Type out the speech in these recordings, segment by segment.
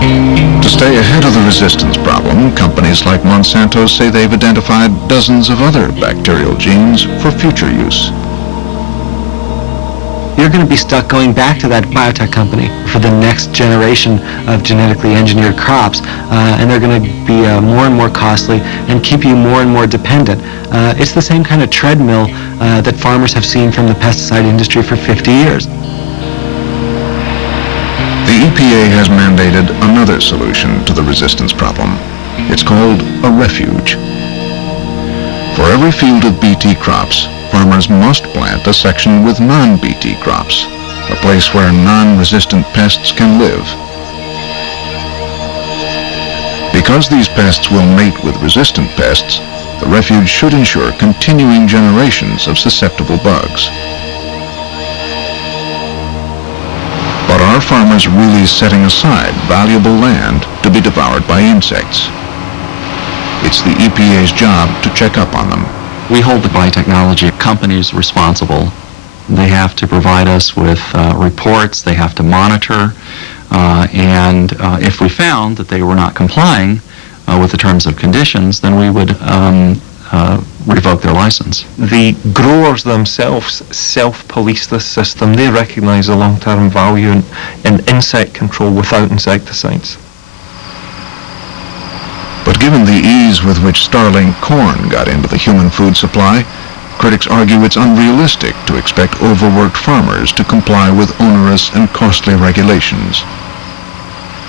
To stay ahead of the resistance problem, companies like Monsanto say they've identified dozens of other bacterial genes for future use. You're going to be stuck going back to that biotech company for the next generation of genetically engineered crops, and they're going to be more and more costly and keep you more and more dependent. It's the same kind of treadmill that farmers have seen from the pesticide industry for 50 years. The EPA has mandated another solution to the resistance problem. It's called a refuge. For every field of Bt crops, farmers must plant a section with non-Bt crops, a place where non-resistant pests can live. Because these pests will mate with resistant pests, the refuge should ensure continuing generations of susceptible bugs. But are farmers really setting aside valuable land to be devoured by insects? It's the EPA's job to check up on them. We hold the biotechnology companies responsible. They have to provide us with reports, they have to monitor, and if we found that they were not complying with the terms and conditions, then we would revoke their license. The growers themselves self-police this system. They recognize the long-term value in insect control without insecticides. But given the ease with which starling corn got into the human food supply, critics argue it's unrealistic to expect overworked farmers to comply with onerous and costly regulations.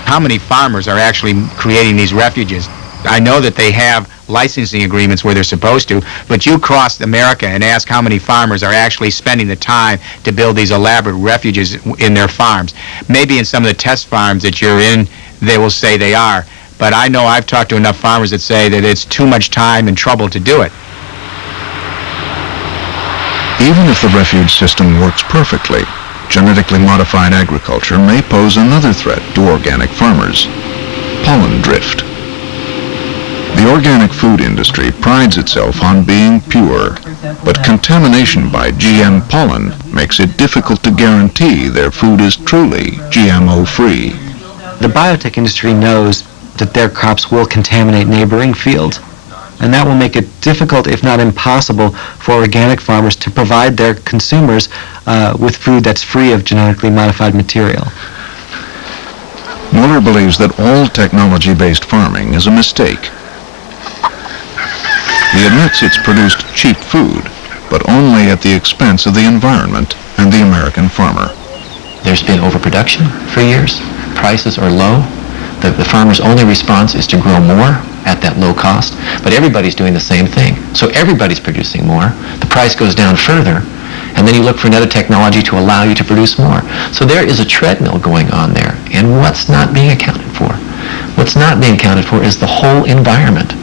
How many farmers are actually creating these refuges? I know that they have licensing agreements where they're supposed to, but you cross America and ask how many farmers are actually spending the time to build these elaborate refuges in their farms. Maybe in some of the test farms that you're in, they will say they are. But I know I've talked to enough farmers that say that it's too much time and trouble to do it. Even if the refuge system works perfectly, genetically modified agriculture may pose another threat to organic farmers: pollen drift. The organic food industry prides itself on being pure, but contamination by GM pollen makes it difficult to guarantee their food is truly GMO-free. The biotech industry knows that their crops will contaminate neighboring fields, and that will make it difficult, if not impossible, for organic farmers to provide their consumers with food that's free of genetically modified material. Mueller believes that all technology-based farming is a mistake. He admits it's produced cheap food, but only at the expense of the environment and the American farmer. There's been overproduction for years. Prices are low. The farmer's only response is to grow more at that low cost, but everybody's doing the same thing. So everybody's producing more. The price goes down further, and then you look for another technology to allow you to produce more. So there is a treadmill going on there, and what's not being accounted for? What's not being accounted for is the whole environment.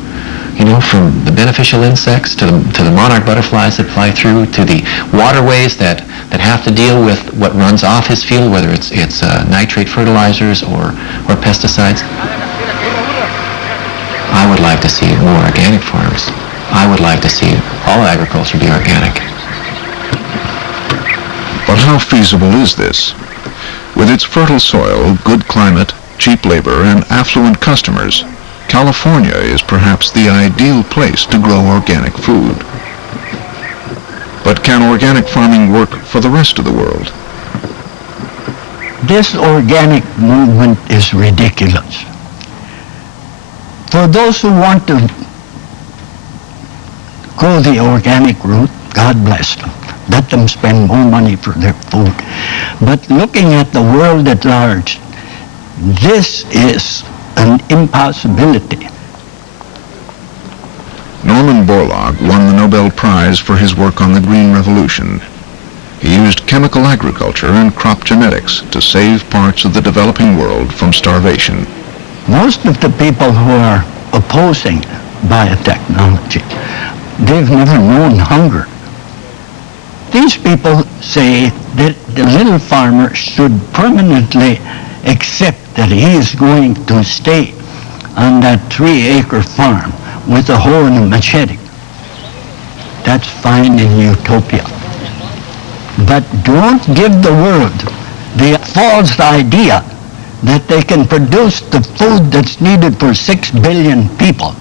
You know, from the beneficial insects to the monarch butterflies that fly through, to the waterways that have to deal with what runs off his field, whether it's nitrate fertilizers or pesticides. I would like to see more organic farms. I would like to see all agriculture be organic. But how feasible is this? With its fertile soil, good climate, cheap labor, and affluent customers, California is perhaps the ideal place to grow organic food. But can organic farming work for the rest of the world? This organic movement is ridiculous. For those who want to go the organic route, God bless them. Let them spend more money for their food. But looking at the world at large, this is an impossibility. Norman Borlaug won the Nobel Prize for his work on the Green Revolution. He used chemical agriculture and crop genetics to save parts of the developing world from starvation. Most of the people who are opposing biotechnology, they've never known hunger. These people say that the little farmer should permanently accept that he is going to stay on that 3-acre farm with a hoe and a machete. That's fine in utopia. But don't give the world the false idea that they can produce the food that's needed for 6 billion people.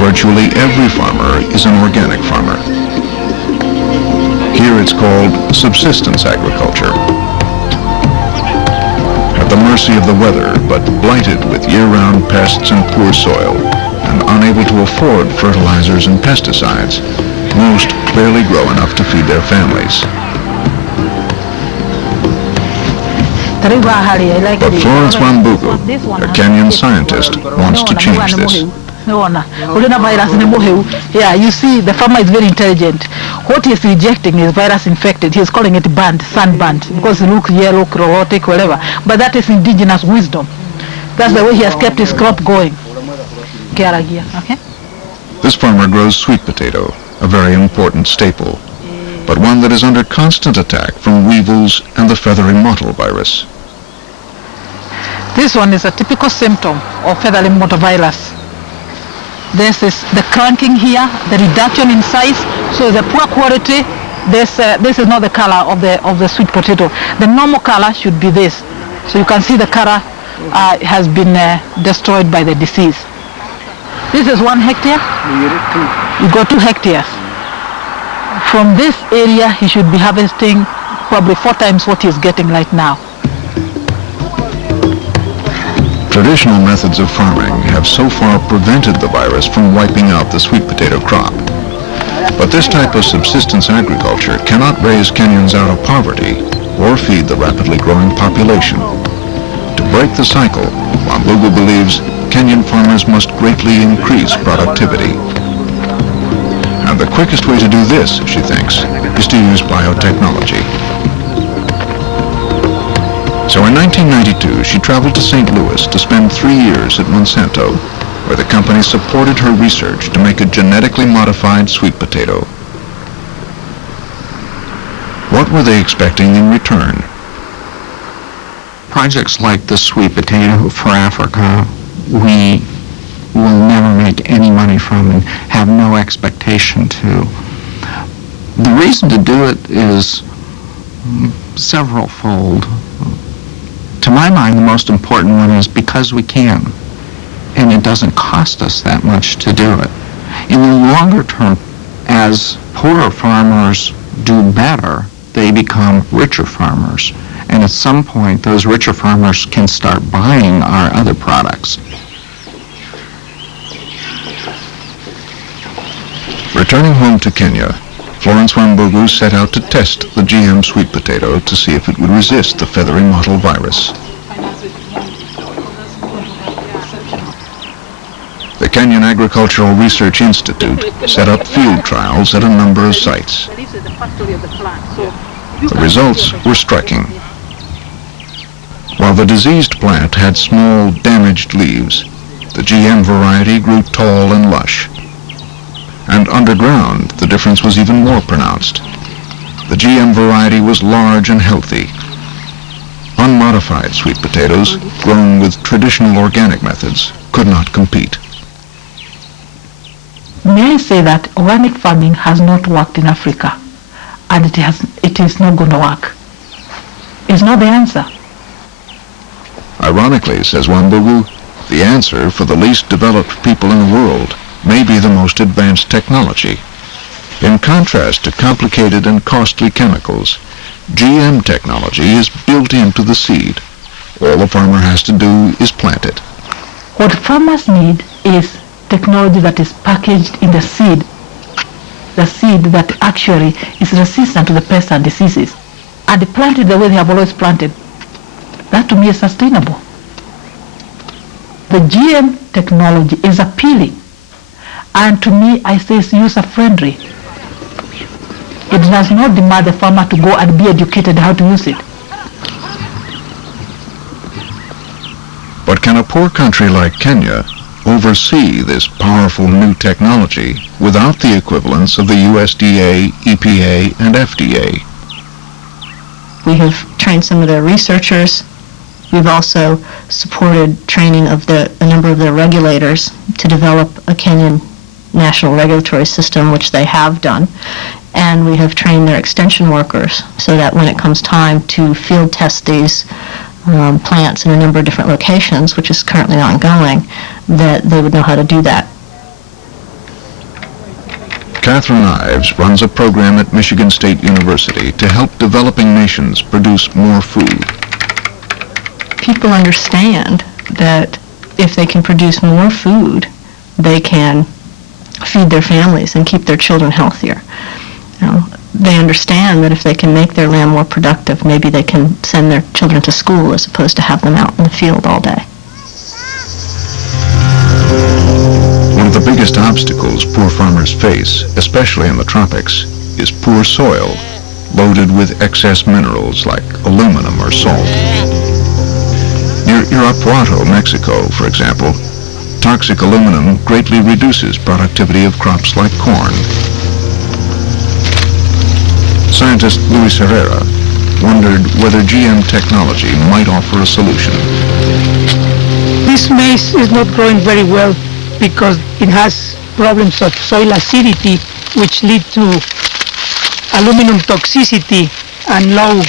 Virtually every farmer is an organic farmer. Here it's called subsistence agriculture. At the mercy of the weather, but blighted with year-round pests and poor soil, and unable to afford fertilizers and pesticides, most barely grow enough to feed their families. But Florence Wambugu, a Kenyan scientist, wants to change this. Yeah, you see, the farmer is very intelligent. What he is rejecting is virus infected. He is calling it burnt, sunburnt, because it looks yellow, chlorotic, whatever. But that is indigenous wisdom. That's the way he has kept his crop going. Okay? This farmer grows sweet potato, a very important staple, but one that is under constant attack from weevils and the feathery mottle virus. This one is a typical symptom of feathery mottle virus. This is the cranking here, the reduction in size, so the poor quality. This is not the color of the sweet potato. The normal color should be this. So you can see the color has been destroyed by the disease. This is 1 hectare. You got 2 hectares. From this area, he should be harvesting probably 4 times what he's getting right now. Traditional methods of farming have so far prevented the virus from wiping out the sweet potato crop. But this type of subsistence agriculture cannot raise Kenyans out of poverty or feed the rapidly growing population. To break the cycle, Wambugu believes Kenyan farmers must greatly increase productivity. And the quickest way to do this, she thinks, is to use biotechnology. So in 1992, she traveled to St. Louis to spend 3 years at Monsanto, where the company supported her research to make a genetically modified sweet potato. What were they expecting in return? Projects like the sweet potato for Africa, we will never make any money from and have no expectation to. The reason to do it is several-fold. To my mind, the most important one is because we can, and it doesn't cost us that much to do it. In the longer term, as poorer farmers do better, they become richer farmers. And at some point, those richer farmers can start buying our other products. Returning home to Kenya, Florence Wambugu set out to test the GM sweet potato to see if it would resist the feathery mottle virus. The Kenyan Agricultural Research Institute set up field trials at a number of sites. The results were striking. While the diseased plant had small, damaged leaves, the GM variety grew tall and lush. And underground, the difference was even more pronounced. The GM variety was large and healthy. Unmodified sweet potatoes, grown with traditional organic methods, could not compete. May I say that organic farming has not worked in Africa, and it is not going to work. It's not the answer. Ironically, says Wambugu, the answer for the least developed people in the world may be the most advanced technology. In contrast to complicated and costly chemicals, GM technology is built into the seed. All the farmer has to do is plant it. What farmers need is technology that is packaged in the seed that actually is resistant to the pests and diseases, and planted the way they have always planted. That to me is sustainable. The GM technology is appealing, and to me I say it's user-friendly. It does not demand the farmer to go and be educated how to use it. But can a poor country like Kenya oversee this powerful new technology without the equivalence of the USDA, EPA, and FDA. We have trained some of their researchers. We've also supported training of a number of their regulators to develop a Kenyan national regulatory system, which they have done. And we have trained their extension workers so that when it comes time to field test these plants in a number of different locations, which is currently ongoing, that they would know how to do that. Catherine Ives runs a program at Michigan State University to help developing nations produce more food. People understand that if they can produce more food, they can feed their families and keep their children healthier. They understand that if they can make their land more productive, maybe they can send their children to school as opposed to have them out in the field all day. One of the biggest obstacles poor farmers face, especially in the tropics, is poor soil, loaded with excess minerals like aluminum or salt. Near Irapuato, Mexico, for example, toxic aluminum greatly reduces productivity of crops like corn. Scientist Luis Herrera wondered whether GM technology might offer a solution. This maize is not growing very well because it has problems of soil acidity, which lead to aluminum toxicity and low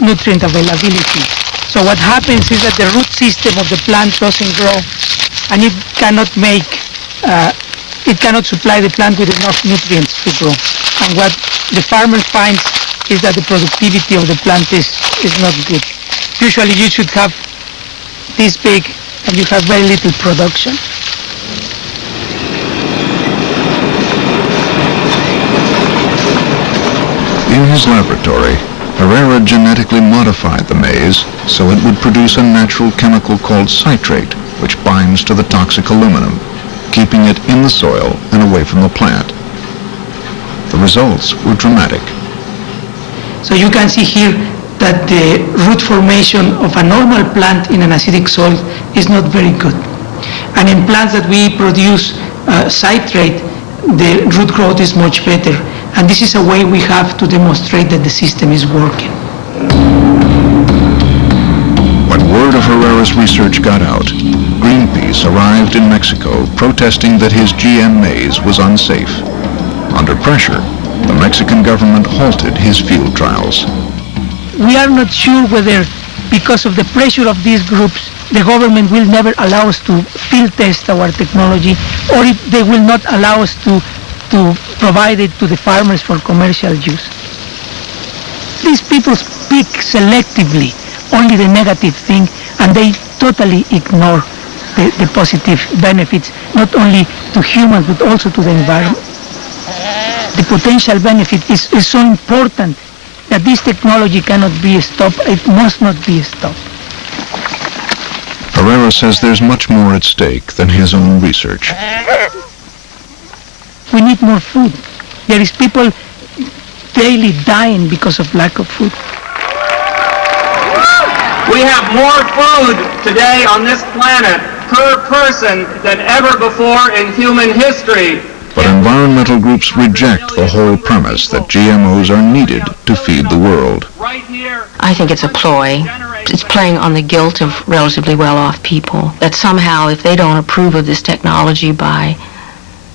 nutrient availability. So what happens is that the root system of the plant doesn't grow, and it cannot supply the plant with enough nutrients to grow. And what the farmer finds is that the productivity of the plant is not good. Usually you should have this big and you have very little production. In his laboratory, Herrera genetically modified the maize so it would produce a natural chemical called citrate, which binds to the toxic aluminum, keeping it in the soil and away from the plant. The results were dramatic. So you can see here that the root formation of a normal plant in an acidic soil is not very good. And in plants that we produce citrate, the root growth is much better. And this is a way we have to demonstrate that the system is working. When word of Herrera's research got out, Greenpeace arrived in Mexico protesting that his GM maize was unsafe. Under pressure, the Mexican government halted his field trials. We are not sure whether, because of the pressure of these groups, the government will never allow us to field test our technology, or if they will not allow us to provide it to the farmers for commercial use. These people speak selectively only the negative thing, and they totally ignore the positive benefits, not only to humans but also to the environment. The potential benefit is so important that this technology cannot be stopped. It must not be stopped. Herrera says there's much more at stake than his own research. We need more food. There is people daily dying because of lack of food. We have more food today on this planet per person than ever before in human history. But environmental groups reject the whole premise that GMOs are needed to feed the world. I think it's a ploy. It's playing on the guilt of relatively well-off people, that somehow if they don't approve of this technology by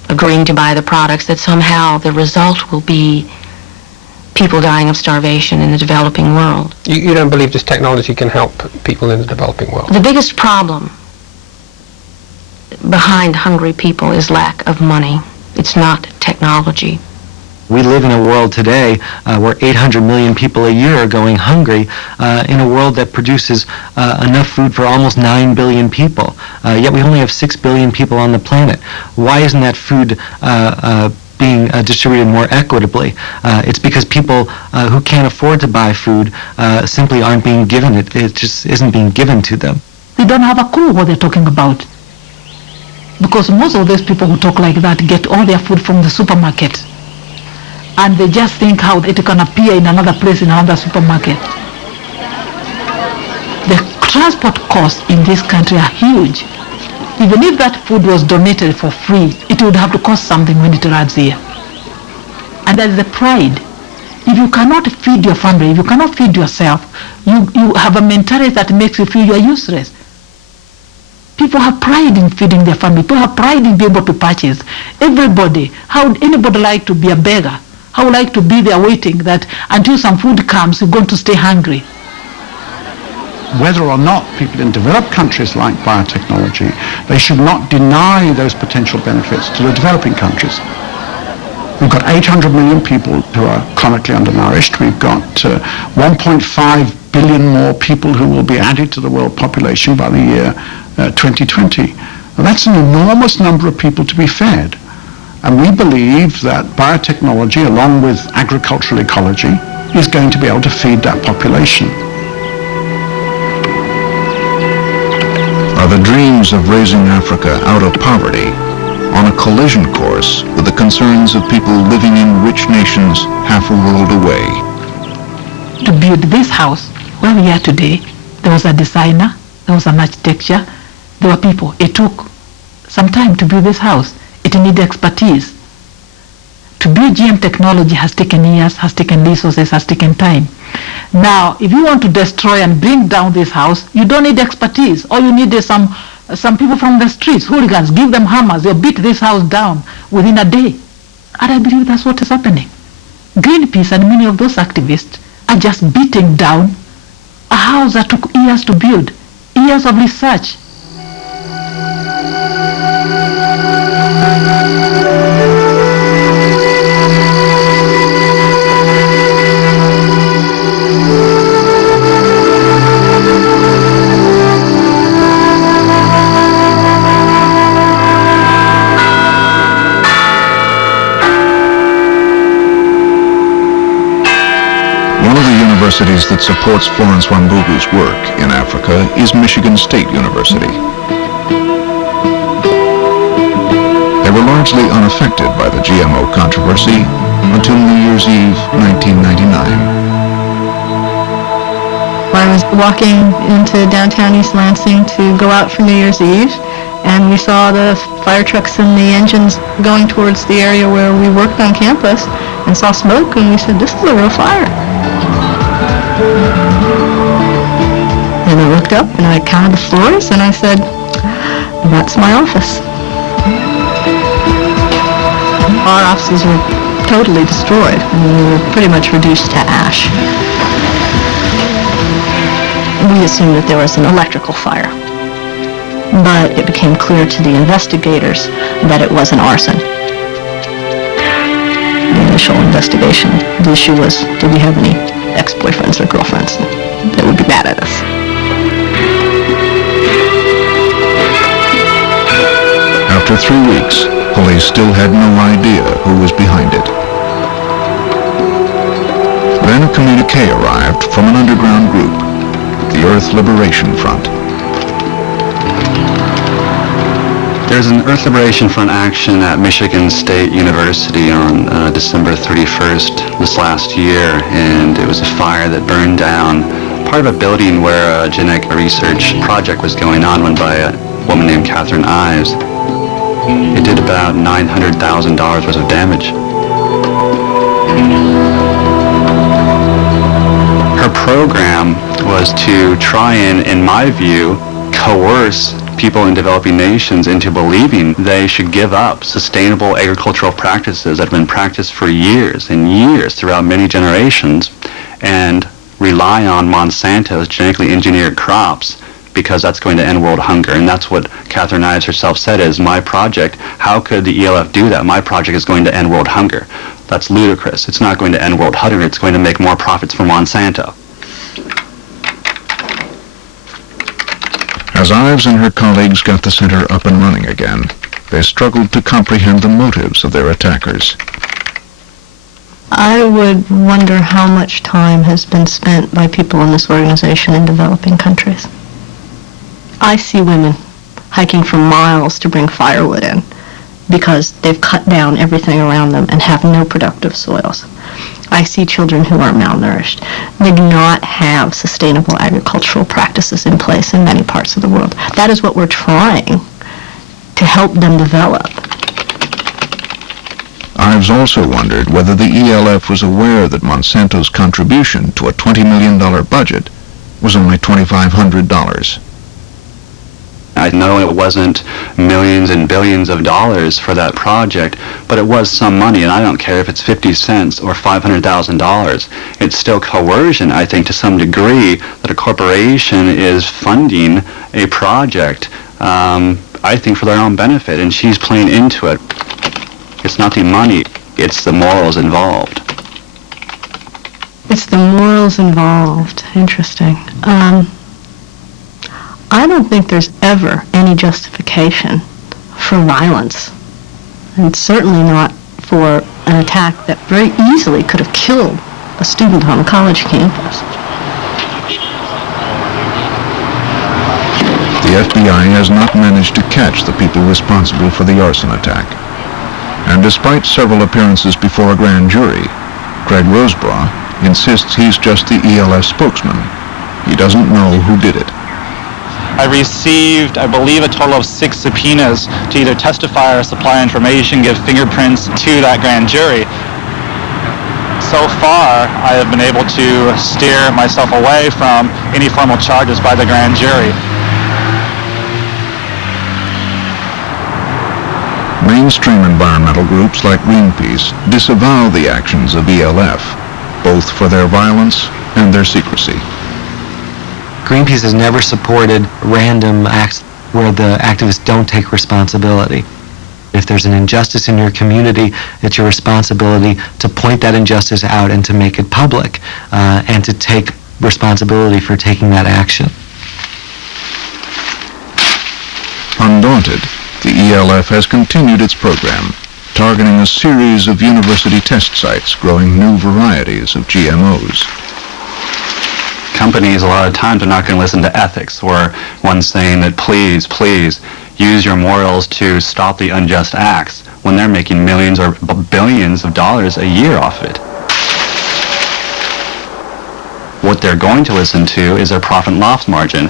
agreeing to buy the products, that somehow the result will be people dying of starvation in the developing world. You don't believe this technology can help people in the developing world? The biggest problem behind hungry people is lack of money. It's not technology. We live in a world today where 800 million people a year are going hungry in a world that produces enough food for almost 9 billion people. Yet we only have 6 billion people on the planet. Why isn't that food being distributed more equitably? It's because people who can't afford to buy food simply aren't being given it. It just isn't being given to them. They don't have a clue what they're talking about. Because most of those people who talk like that get all their food from the supermarket. And they just think how it can appear in another place, in another supermarket. The transport costs in this country are huge. Even if that food was donated for free, it would have to cost something when it arrives here. And that is the pride. If you cannot feed your family, if you cannot feed yourself, you have a mentality that makes you feel you are useless. People have pride in feeding their family. People have pride in being able to purchase. Everybody, how would anybody like to be a beggar? How would like to be there waiting that until some food comes, you're going to stay hungry? Whether or not people in developed countries like biotechnology, they should not deny those potential benefits to the developing countries. We've got 800 million people who are chronically undernourished. We've got 1.5 billion more people who will be added to the world population by the year 2020. Now, that's an enormous number of people to be fed. And we believe that biotechnology, along with agricultural ecology, is going to be able to feed that population. Are the dreams of raising Africa out of poverty on a collision course with the concerns of people living in rich nations half a world away? To build this house where we are today, there was a designer, there was an architecture, there were people. It took some time to build this house. It needed expertise. To build GM technology has taken years, has taken resources, has taken time. Now, if you want to destroy and bring down this house, you don't need expertise. All you need is some people from the streets, hooligans, give them hammers, they'll beat this house down within a day. And I believe that's what is happening. Greenpeace and many of those activists are just beating down a house that took years to build, years of research. One of the universities that supports Florence Wambugu's work in Africa is Michigan State University. They were largely unaffected by the GMO controversy until New Year's Eve 1999. I was walking into downtown East Lansing to go out for New Year's Eve, and we saw the fire trucks and the engines going towards the area where we worked on campus, and saw smoke, and we said, this is a real fire. And I looked up and I counted the floors and I said, that's my office. Our offices were totally destroyed and we were pretty much reduced to ash. We assumed that there was an electrical fire, but it became clear to the investigators that it was an arson. The initial investigation, the issue was, did we have any ex-boyfriends or girlfriends that would be mad at us? After 3 weeks, police still had no idea who was behind it. Then a communique arrived from an underground group, the Earth Liberation Front. There's an Earth Liberation Front action at Michigan State University on December 31st this last year, and it was a fire that burned down part of a building where a genetic research project was going on, run by a woman named Catherine Ives. It did about $900,000 worth of damage. Her program was to try and, in my view, coerce people in developing nations into believing they should give up sustainable agricultural practices that have been practiced for years and years throughout many generations and rely on Monsanto's genetically engineered crops because that's going to end world hunger. And that's what Catherine Ives herself said is, my project, how could the ELF do that? My project is going to end world hunger. That's ludicrous. It's not going to end world hunger. It's going to make more profits for Monsanto. As Ives and her colleagues got the center up and running again, they struggled to comprehend the motives of their attackers. I would wonder how much time has been spent by people in this organization in developing countries. I see women hiking for miles to bring firewood in because they've cut down everything around them and have no productive soils. I see children who are malnourished. They do not have sustainable agricultural practices in place in many parts of the world. That is what we're trying to help them develop. Ives also wondered whether the ELF was aware that Monsanto's contribution to a $20 million budget was only $2,500. I know it wasn't millions and billions of dollars for that project, but it was some money, and I don't care if it's 50 cents or $500,000. It's still coercion, I think, to some degree, that a corporation is funding a project, I think, for their own benefit, and she's playing into it. It's not the money, it's the morals involved. It's the morals involved. Interesting. I don't think there's ever any justification for violence, and certainly not for an attack that very easily could have killed a student on a college campus. The FBI has not managed to catch the people responsible for the arson attack. And despite several appearances before a grand jury, Craig Roseborough insists he's just the ELF spokesman. He doesn't know who did it. I received, I believe, a total of 6 subpoenas to either testify or supply information, give fingerprints to that grand jury. So far, I have been able to steer myself away from any formal charges by the grand jury. Mainstream environmental groups like Greenpeace disavow the actions of ELF, both for their violence and their secrecy. Greenpeace has never supported random acts where the activists don't take responsibility. If there's an injustice in your community, it's your responsibility to point that injustice out and to make it public, and to take responsibility for taking that action. Undaunted, the ELF has continued its program, targeting a series of university test sites growing new varieties of GMOs. Companies, a lot of times, are not going to listen to ethics, or one saying that please, please, use your morals to stop the unjust acts, when they're making millions or billions of dollars a year off it. What they're going to listen to is their profit and loss margin.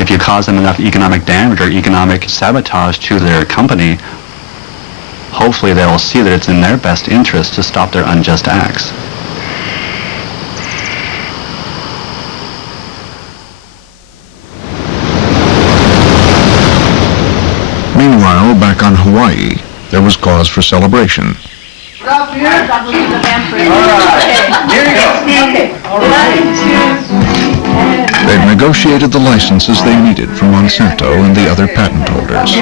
If you cause them enough economic damage or economic sabotage to their company, hopefully they will see that it's in their best interest to stop their unjust acts. Meanwhile, back on Hawaii, there was cause for celebration. They'd negotiated the licenses they needed from Monsanto and the other patent holders.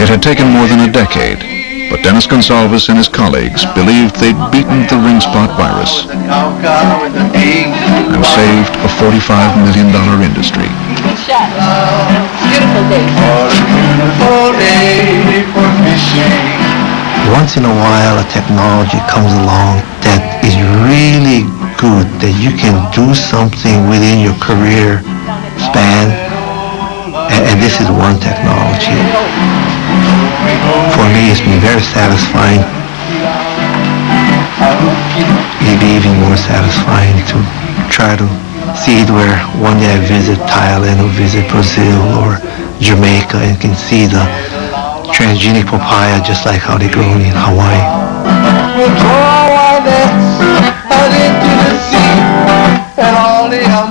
It had taken more than a decade, but Dennis Gonsalves and his colleagues believed they'd beaten the ring spot virus and saved a $45 million industry. Once in a while a technology comes along that is really good, that you can do something within your career span, and this is one technology. For me, it's been very satisfying, maybe even more satisfying to try to see it where one day I visit Thailand or visit Brazil or Jamaica and can see the transgenic papaya just like how they grow in Hawaii.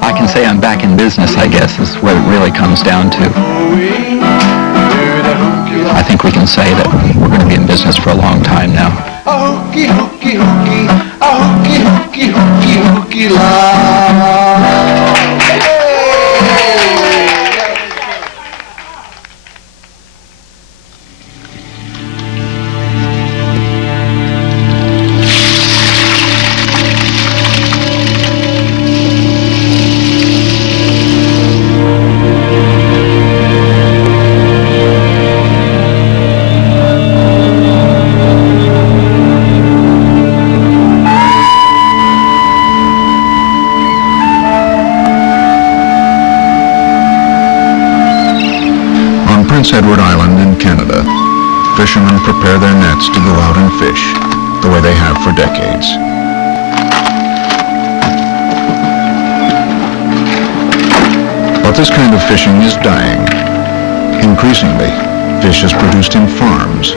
I can say I'm back in business, I guess, is what it really comes down to. I think we can say that we're going to be in business for a long time now. Prince Edward Island in Canada, fishermen prepare their nets to go out and fish. the way they have for decades. But this kind of fishing is dying. Increasingly, fish is produced in farms,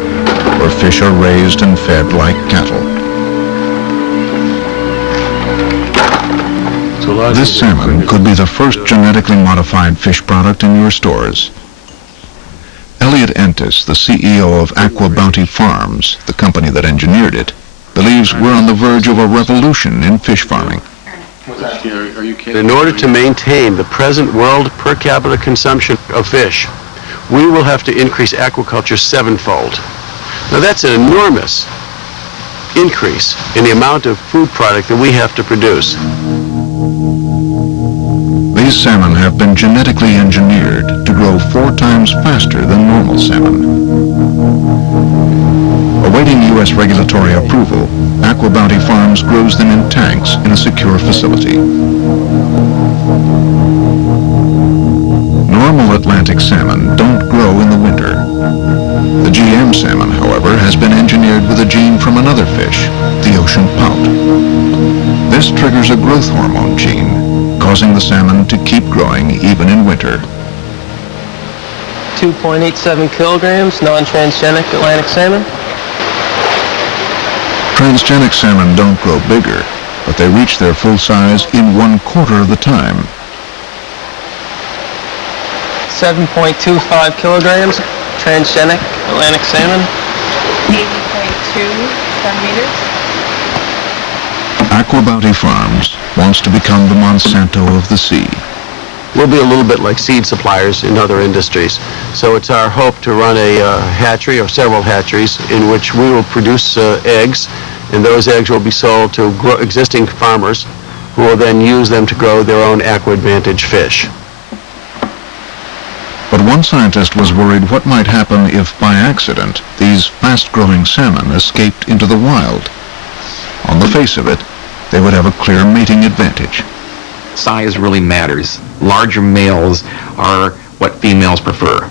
where fish are raised and fed like cattle. This salmon could be the first genetically modified fish product in your stores. Elliot Entis, the CEO of Aqua Bounty Farms, the company that engineered it, believes we're on the verge of a revolution in fish farming. In order to maintain the present world per capita consumption of fish, we will have to increase aquaculture sevenfold. Now that's an enormous increase in the amount of food product that we have to produce. These salmon have been genetically engineered to grow 4 times faster than normal salmon. Awaiting U.S. regulatory approval, Aqua Bounty Farms grows them in tanks in a secure facility. Normal Atlantic salmon don't grow in the winter. The GM salmon, however, has been engineered with a gene from another fish, the ocean pout. This triggers a growth hormone gene, causing the salmon to keep growing even in winter. 2.87 kilograms, non-transgenic Atlantic salmon. Transgenic salmon don't grow bigger, but they reach their full size in 1/4 of the time. 7.25 kilograms, transgenic Atlantic salmon. 80.2 centimeters. Aqua Bounty Farms wants to become the Monsanto of the sea. We'll be a little bit like seed suppliers in other industries. So it's our hope to run a hatchery or several hatcheries in which we will produce eggs, and those eggs will be sold to existing farmers who will then use them to grow their own Aqua Advantage fish. But one scientist was worried what might happen if, by accident, these fast-growing salmon escaped into the wild. On the face of it, they would have a clear mating advantage. Size really matters. Larger males are what females prefer.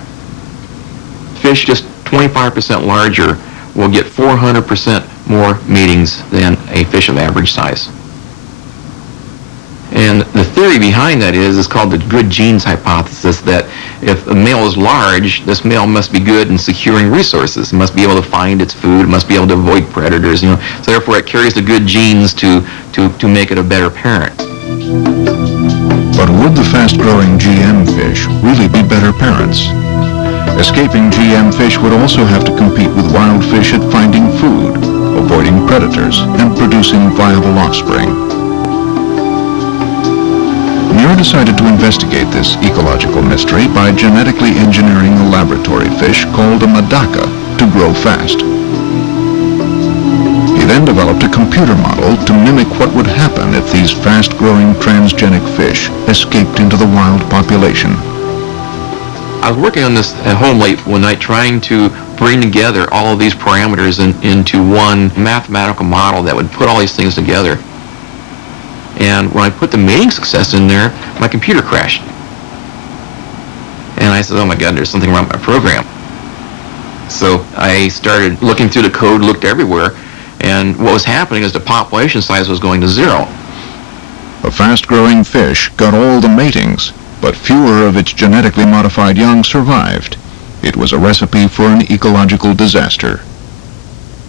Fish just 25% larger will get 400% more matings than a fish of average size. And the theory behind that is called the good genes hypothesis, that if a male is large, this male must be good in securing resources. It must be able to find its food. It must be able to avoid predators. So therefore, it carries the good genes to make it a better parent. But would the fast-growing GM fish really be better parents? Escaping GM fish would also have to compete with wild fish at finding food, avoiding predators, and producing viable offspring. Muir decided to investigate this ecological mystery by genetically engineering a laboratory fish called a Medaka to grow fast. He then developed a computer model to mimic what would happen if these fast-growing transgenic fish escaped into the wild population. I was working on this at home late one night, trying to bring together all of these parameters into one mathematical model that would put all these things together. And when I put the mating success in there, my computer crashed. And I said, oh my God, there's something wrong with my program. So I started looking through the code, looked everywhere, and what was happening is the population size was going to 0. A fast-growing fish got all the matings, but fewer of its genetically modified young survived. It was a recipe for an ecological disaster.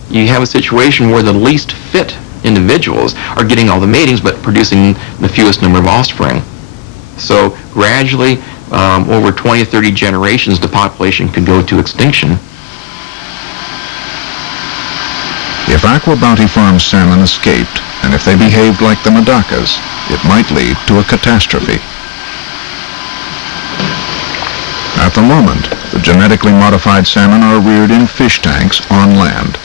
You have a situation where the least fit individuals are getting all the matings but producing the fewest number of offspring. So gradually, over 20 or 30 generations, the population could go to extinction. If Aqua Bounty Farms salmon escaped, and if they behaved like the Medakas, it might lead to a catastrophe. At the moment, the genetically modified salmon are reared in fish tanks on land.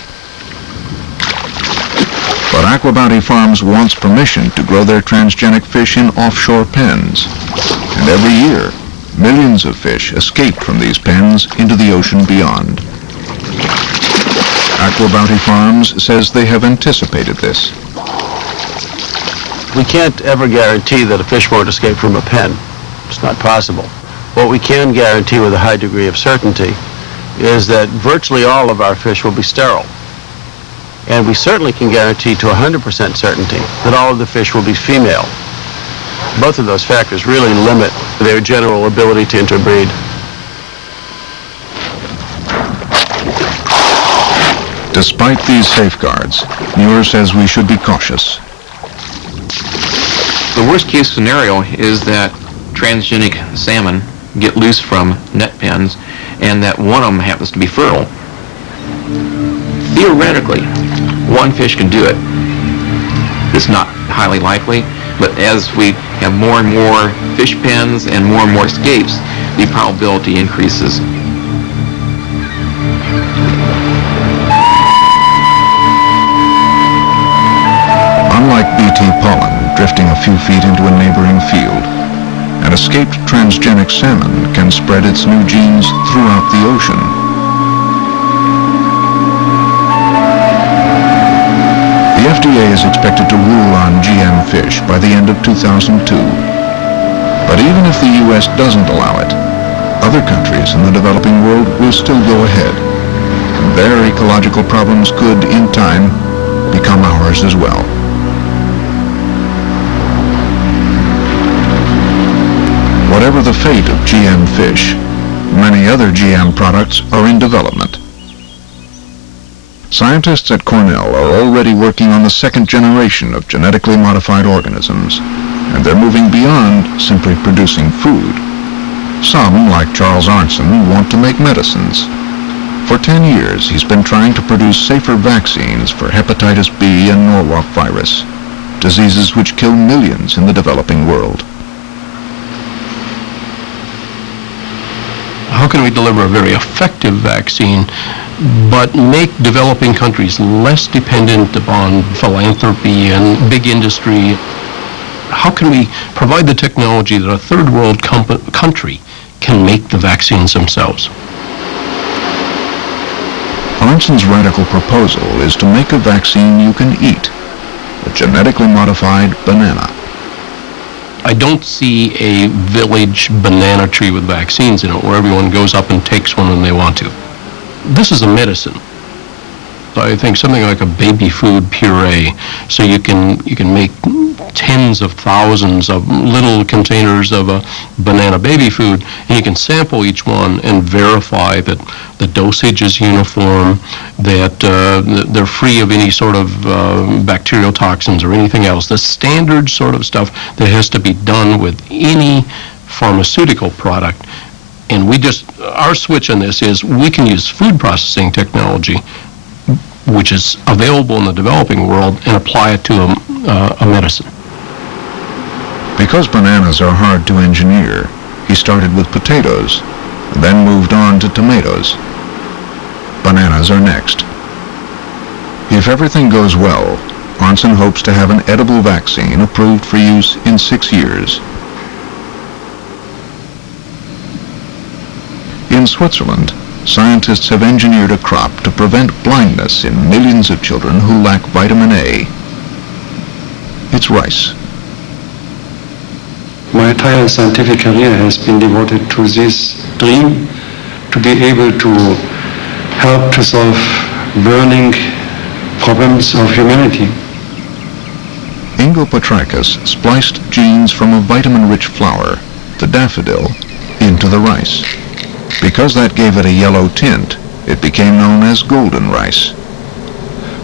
But Aqua Bounty Farms wants permission to grow their transgenic fish in offshore pens. And every year, millions of fish escape from these pens into the ocean beyond. Aqua Bounty Farms says they have anticipated this. We can't ever guarantee that a fish won't escape from a pen. It's not possible. What we can guarantee with a high degree of certainty is that virtually all of our fish will be sterile. And we certainly can guarantee to 100% certainty that all of the fish will be female. Both of those factors really limit their general ability to interbreed. Despite these safeguards, Muir says we should be cautious. The worst case scenario is that transgenic salmon get loose from net pens and that one of them happens to be fertile. Theoretically, one fish can do it. It's not highly likely, but as we have more and more fish pens and more escapes, the probability increases. Unlike Bt pollen drifting a few feet into a neighboring field, an escaped transgenic salmon can spread its new genes throughout the ocean. The FDA is expected to rule on GM fish by the end of 2002. But even if the U.S. doesn't allow it, other countries in the developing world will still go ahead. And their ecological problems could, in time, become ours as well. Whatever the fate of GM fish, many other GM products are in development. Scientists at Cornell are already working on the second generation of genetically modified organisms, and they're moving beyond simply producing food. Some, like Charles Arnson, want to make medicines. For 10 years, he's been trying to produce safer vaccines for hepatitis B and Norwalk virus, diseases which kill millions in the developing world. How can we deliver a very effective vaccine, but make developing countries less dependent upon philanthropy and big industry? How can we provide the technology that a third world country can make the vaccines themselves? Arnson's radical proposal is to make a vaccine you can eat, a genetically modified banana. I don't see a village banana tree with vaccines in it where everyone goes up and takes one when they want to. This is a medicine. I think something like a baby food puree, so you can make tens of thousands of little containers of a banana baby food, and you can sample each one and verify that the dosage is uniform, that they're free of any sort of bacterial toxins or anything else. The standard sort of stuff that has to be done with any pharmaceutical product. And our switch on this is we can use food processing technology, which is available in the developing world, and apply it to a medicine. Because bananas are hard to engineer, he started with potatoes, and then moved on to tomatoes. Bananas are next. If everything goes well, Arnson hopes to have an edible vaccine approved for use in 6 years. In Switzerland, scientists have engineered a crop to prevent blindness in millions of children who lack vitamin A. It's rice. My entire scientific career has been devoted to this dream, to be able to help to solve burning problems of humanity. Ingo Petraikas spliced genes from a vitamin-rich flower, the daffodil, into the rice. Because that gave it a yellow tint, it became known as golden rice.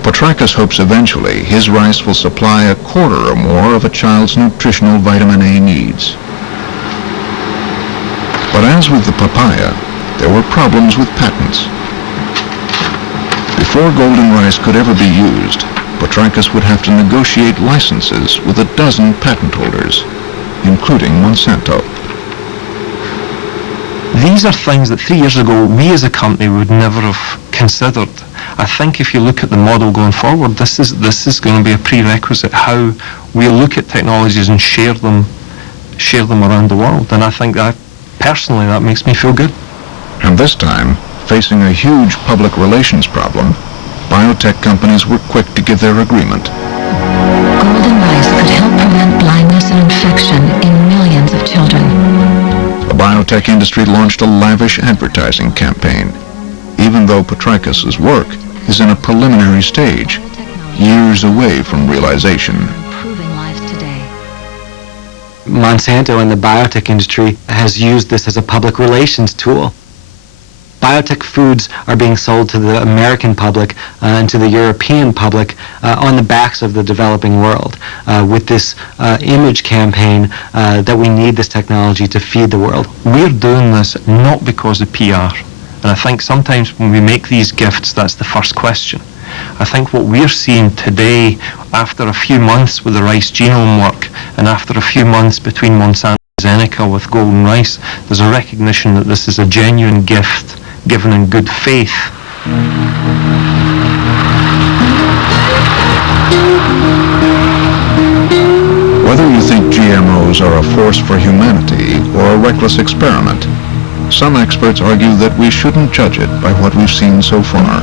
Petraikas hopes eventually his rice will supply a quarter or more of a child's nutritional vitamin A needs. But as with the papaya, there were problems with patents. Before golden rice could ever be used, Petraikas would have to negotiate licenses with a dozen patent holders, including Monsanto. These are things that 3 years ago we as a company would never have considered. I think if you look at the model going forward, this is going to be a prerequisite, how we look at technologies and share them around the world. And I think that, personally, that makes me feel good. And this time, facing a huge public relations problem, biotech companies were quick to give their agreement. Golden rice could help prevent blindness and infection in millions of children. The biotech industry launched a lavish advertising campaign. Even though Petraikas' work is in a preliminary stage, years away from realization. Improving lives today. Monsanto and the biotech industry has used this as a public relations tool. Biotech foods are being sold to the American public and to the European public on the backs of the developing world with this image campaign that we need this technology to feed the world. We're doing this not because of PR. And I think sometimes when we make these gifts, that's the first question. I think what we're seeing today, after a few months with the rice genome work, and after a few months between Monsanto and AstraZeneca with golden rice, there's a recognition that this is a genuine gift given in good faith. Whether you think GMOs are a force for humanity or a reckless experiment, some experts argue that we shouldn't judge it by what we've seen so far.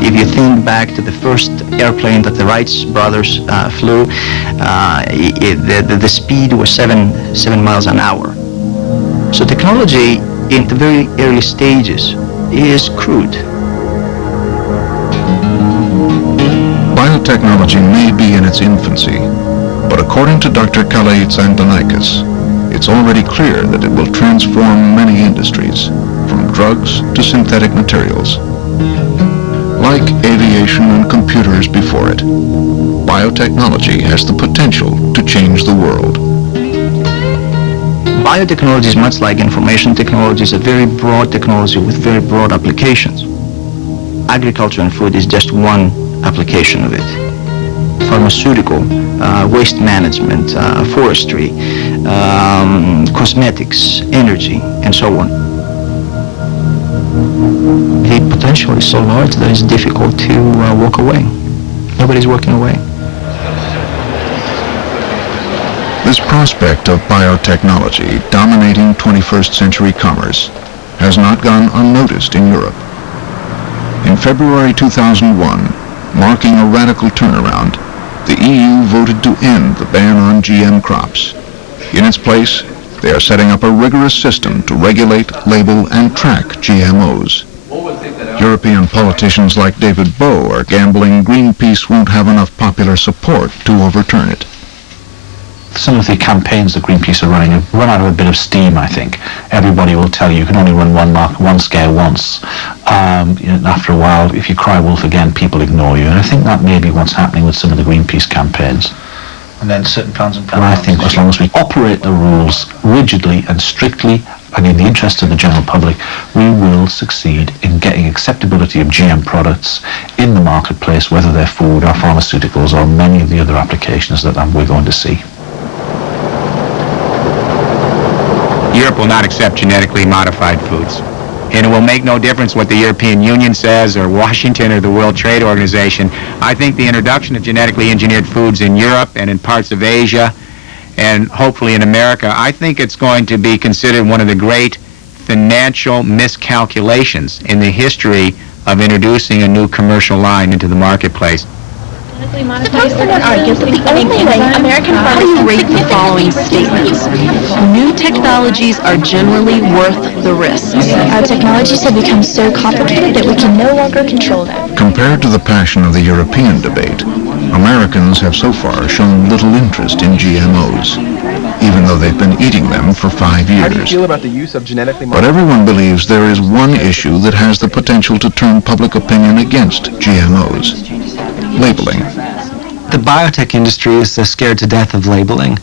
If you think back to the first airplane that the Wright brothers flew, the speed was 7 miles an hour. So technology in the very early stages is crude. Biotechnology may be in its infancy, but according to Dr. Kalaitz Antonikis, it's already clear that it will transform many industries, from drugs to synthetic materials. Like aviation and computers before it, biotechnology has the potential to change the world. Biotechnology is much like information technology. It's a very broad technology with very broad applications. Agriculture and food is just one application of it. Pharmaceutical, waste management, forestry, cosmetics, energy, and so on. The potential is so large that it's difficult to walk away. Nobody's walking away. This prospect of biotechnology dominating 21st century commerce has not gone unnoticed in Europe. In February 2001, marking a radical turnaround, the EU voted to end the ban on GM crops. In its place, they are setting up a rigorous system to regulate, label, and track GMOs. European politicians like David Bowe are gambling Greenpeace won't have enough popular support to overturn it. Some of the campaigns that Greenpeace are running have run out of a bit of steam, I think. Everybody will tell you can only run one scare once. After a while, if you cry wolf again, people ignore you. And I think that may be what's happening with some of the Greenpeace campaigns. And then certain pounds and pounds. And I think as long as we operate the rules rigidly and strictly and in the interest of the general public, we will succeed in getting acceptability of GM products in the marketplace, whether they're food or pharmaceuticals or many of the other applications that we're going to see. Europe will not accept genetically modified foods. And it will make no difference what the European Union says or Washington or the World Trade Organization. I think the introduction of genetically engineered foods in Europe and in parts of Asia and hopefully in America, I think it's going to be considered one of the great financial miscalculations in the history of introducing a new commercial line into the marketplace. Suppose someone argues that the only way American farmers rate the following statements. New technologies are generally worth the risks. Our technologies have become so complicated that we can no longer control them. Compared to the passion of the European debate, Americans have so far shown little interest in GMOs, even though they've been eating them for 5 years. How do you feel about the use of genetically But modified... everyone believes there is one issue that has the potential to turn public opinion against GMOs: labeling. The biotech industry is scared to death of labeling.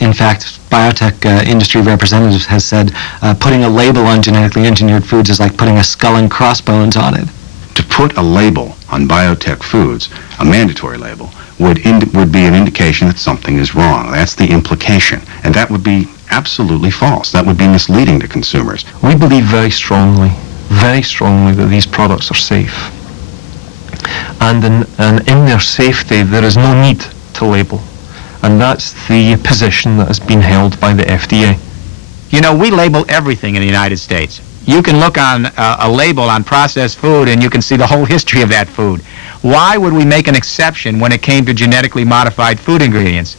In fact, biotech industry representatives has said putting a label on genetically engineered foods is like putting a skull and crossbones on it. To put a label on biotech foods, a mandatory label, would be an indication that something is wrong. That's the implication. And that would be absolutely false. That would be misleading to consumers. We believe very strongly that these products are safe. And in their safety, there is no need to label. And that's the position that has been held by the FDA. You know, we label everything in the United States. You can look on a label on processed food and you can see the whole history of that food. Why would we make an exception when it came to genetically modified food ingredients?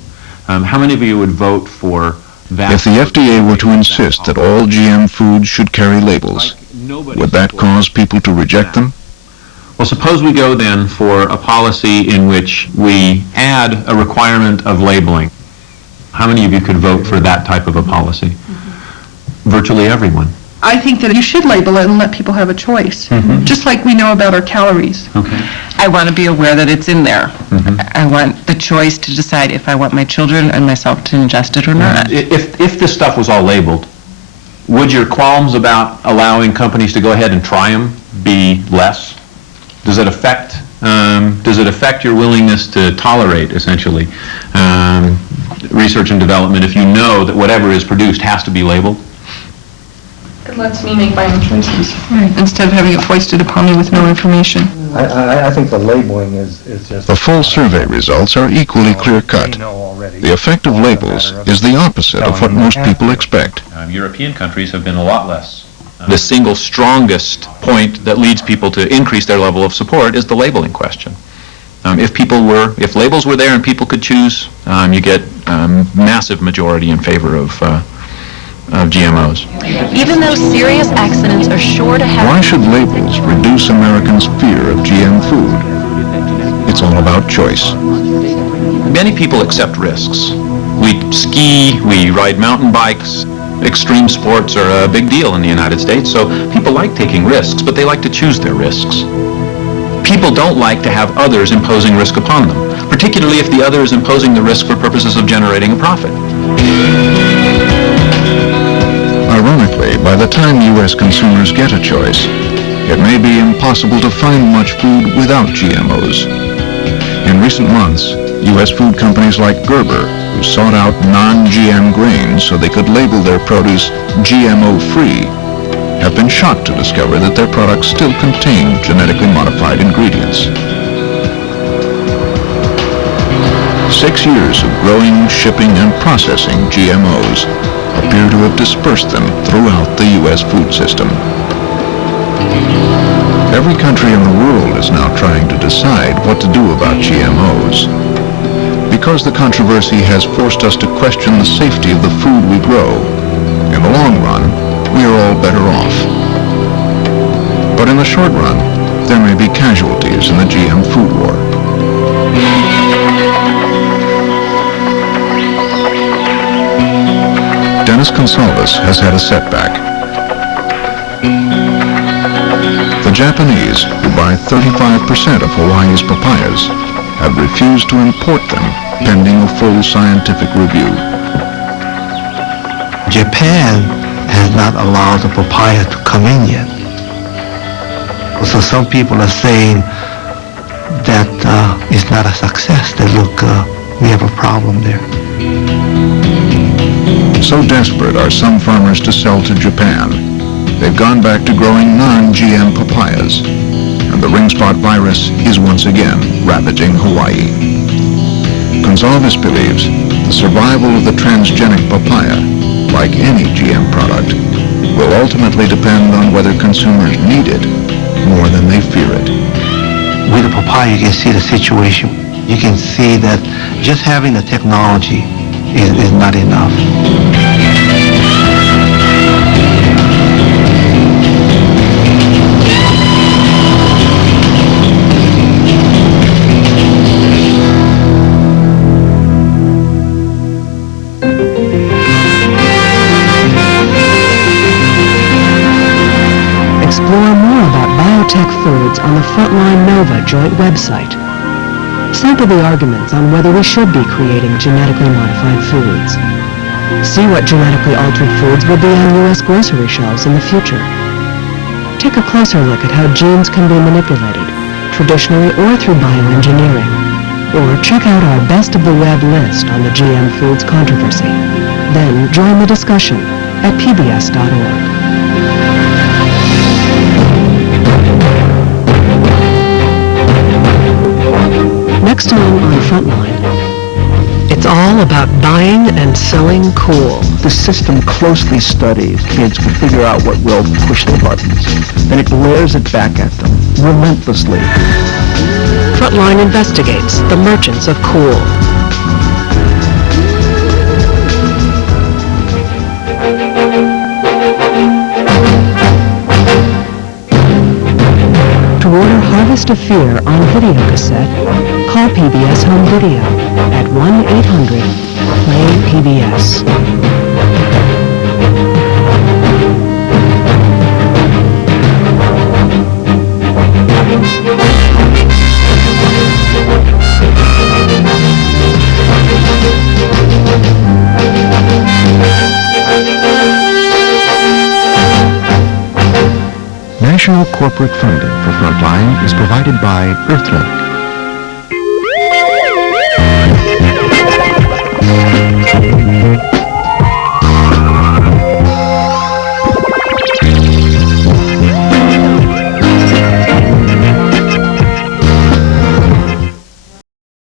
How many of you would vote for that? If the FDA were to insist that all GM foods should carry labels, would that cause people to reject them? Well, suppose we go then for a policy in which we add a requirement of labeling. How many of you could vote for that type of a policy? Virtually everyone. I think that you should label it and let people have a choice, just like we know about our calories. Okay. I want to be aware that it's in there. I want the choice to decide if I want my children and myself to ingest it or not. If this stuff was all labeled, would your qualms about allowing companies to go ahead and try them be less? Does it affect your willingness to tolerate, essentially, research and development if you know that whatever is produced has to be labeled? It lets me make my own choices. Right, instead of having it foisted upon me with no information. I think the labeling is just... The full survey results are equally clear-cut. The effect of labels is the opposite of what most people expect. European countries have been a lot less. The single strongest point that leads people to increase their level of support is the labeling question. If labels were there and people could choose, you get massive majority in favor of GMOs. Even though serious accidents are sure to happen. Why should labels reduce Americans' fear of GM food? It's all about choice. Many people accept risks. We ski, we ride mountain bikes. Extreme sports are a big deal in the United States, so people like taking risks, but they like to choose their risks. People don't like to have others imposing risk upon them, particularly if the other is imposing the risk for purposes of generating a profit. Ironically, by the time U.S. consumers get a choice, it may be impossible to find much food without GMOs. In recent months, U.S. food companies like Gerber, who sought out non-GM grains so they could label their produce GMO-free, have been shocked to discover that their products still contain genetically modified ingredients. 6 years of growing, shipping, and processing GMOs appear to have dispersed them throughout the U.S. food system. Every country in the world is now trying to decide what to do about GMOs. Because the controversy has forced us to question the safety of the food we grow, in the long run, we are all better off. But in the short run, there may be casualties in the GM food war. Dennis Consalves has had a setback. The Japanese, who buy 35% of Hawaii's papayas, have refused to import them pending a full scientific review. Japan has not allowed the papaya to come in yet. So some people are saying that it's not a success, that look, we have a problem there. So desperate are some farmers to sell to Japan, they've gone back to growing non-GM papayas, and the ring spot virus is once again ravaging Hawaii. Consalves believes the survival of the transgenic papaya, like any GM product, will ultimately depend on whether consumers need it more than they fear it. With the papaya, you can see the situation. You can see that just having the technology is not enough. Explore more about biotech foods on the Frontline Nova joint website. Sample the arguments on whether we should be creating genetically modified foods. See what genetically altered foods will be on U.S. grocery shelves in the future. Take a closer look at how genes can be manipulated, traditionally or through bioengineering. Or check out our Best of the Web list on the GM foods controversy. Then join the discussion at pbs.org. Next time on Frontline, it's all about buying and selling cool. The system closely studies kids to figure out what will push their buttons. Then it glares it back at them, relentlessly. Frontline investigates the merchants of cool. To order Harvest Cast of Fear on video cassette, call PBS Home Video at 1-800-PLAY-PBS. National corporate funding for Frontline is provided by Earthlink,